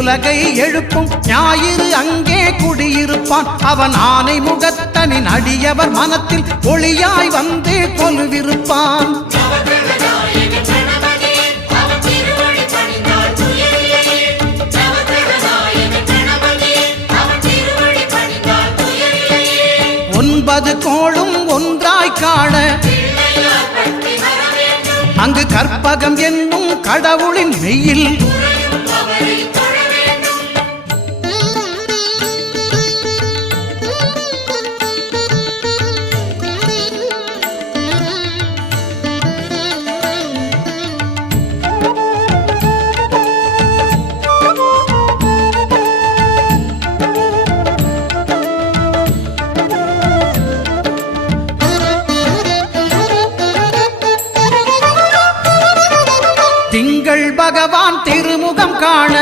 உலகை எழுப்பும் ஞாயிறு அங்கே குடியிருப்பான். அவன் ஆனை முகத்தனின் அடியவர் மனத்தில் ஒளியாய் வந்து கொலுவிருப்பான். ஒன்பது கோளும் ஒன்றாய் காண அங்கு கற்பகம் என்னும் கடவுளின் மெய்யில் திங்கள் பகவான் திருமுகம் காண